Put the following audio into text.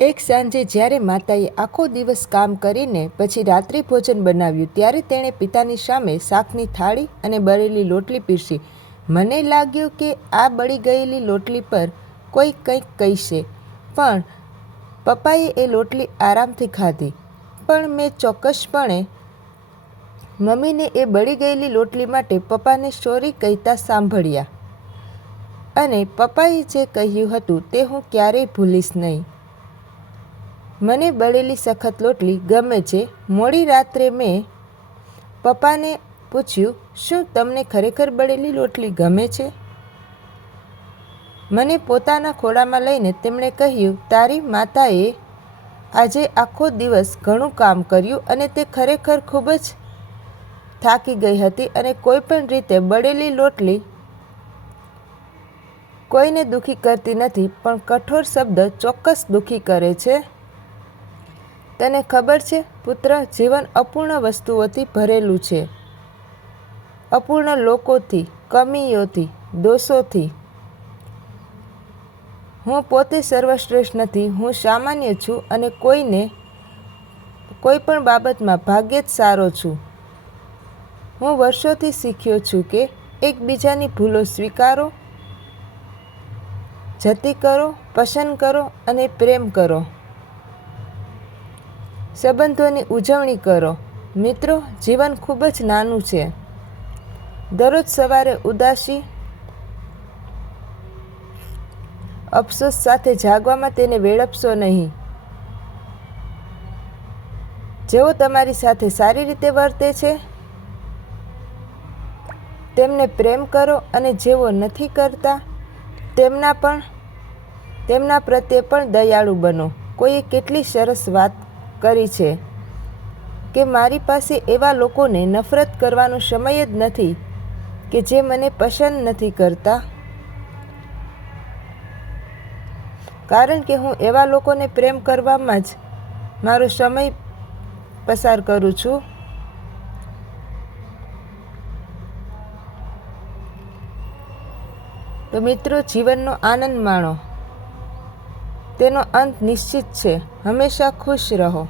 એક સાંજે જ્યારે માતાએ આખો દિવસ કામ કરીને પછી રાત્રિ ભોજન બનાવ્યું ત્યારે તેણે પિતાની સામે શાકની થાળી અને બળેલી લોટલી પીરસી. મને લાગ્યું કે આ બળી ગયેલી લોટલી પર કોઈ કંઈક કહેશે, પણ પપ્પાએ એ લોટલી આરામથી ખાધી. પણ મેં ચોક્કસપણે મમ્મીને એ બળી ગયેલી લોટલી માટે પપ્પાને સોરી કહેતા સાંભળ્યા. અને પપ્પાએ જે કહ્યું હતું તે હું ક્યારેય ભૂલીશ નહીં. મને બળેલી સખત લોટલી ગમે છે. મોડી રાત્રે મેં પપ્પાને પૂછ્યું, શું તમને ખરેખર બળેલી લોટલી ગમે છે? મને પોતાના ખોળામાં લઈને તેમણે કહ્યું, તારી માતાએ આજે આખો દિવસ ઘણું કામ કર્યું અને તે ખરેખર ખૂબ જ થાકી ગઈ હતી અને કોઈ પણ રીતે બળેલી લોટલી કોઈને દુઃખી કરતી નથી, પણ કઠોર શબ્દ ચોક્કસ દુઃખી કરે છે. તને ખબર છે પુત્ર, જીવન અપૂર્ણ વસ્તુઓથી ભરેલું છે. અપૂર્ણ લોકોથી, કમીઓથી, દોષોથી. હું પોતે સર્વશ્રેષ્ઠ નથી. હું સામાન્ય છું અને કોઈ પણ બાબતમાં ભાગ્યે જ સારો છું. હું વર્ષોથી શીખ્યો છું કે એકબીજાની ભૂલો સ્વીકારો, જતી કરો, પસંદ કરો અને પ્રેમ કરો. સંબંધોની ઉજવણી કરો. મિત્રો, જીવન ખૂબ જ નાનું છે. દરરોજ સવારે ઉદાસી, અફસોસ સાથે જાગવામાં તેને વેડફશો નહીં. જેઓ તમારી સાથે સારી રીતે વર્તે છે તેમને પ્રેમ કરો અને જેઓ નથી કરતા તેમના પ્રત્યે પણ દયાળુ બનો. કોઈએ કેટલી સરસ વાત કરી છે કે મારી પાસે એવા લોકોને નફરત કરવાનો સમય જ નથી કે જે મને પસંદ નથી કરતા, કારણ કે હું એવા લોકોને પ્રેમ કરવામાં જ મારો સમય પસાર કરું છું. તો મિત્રો, જીવનનો આનંદ માણો. તેનો અંત નિશ્ચિત છે. હંમેશા ખુશ રહો.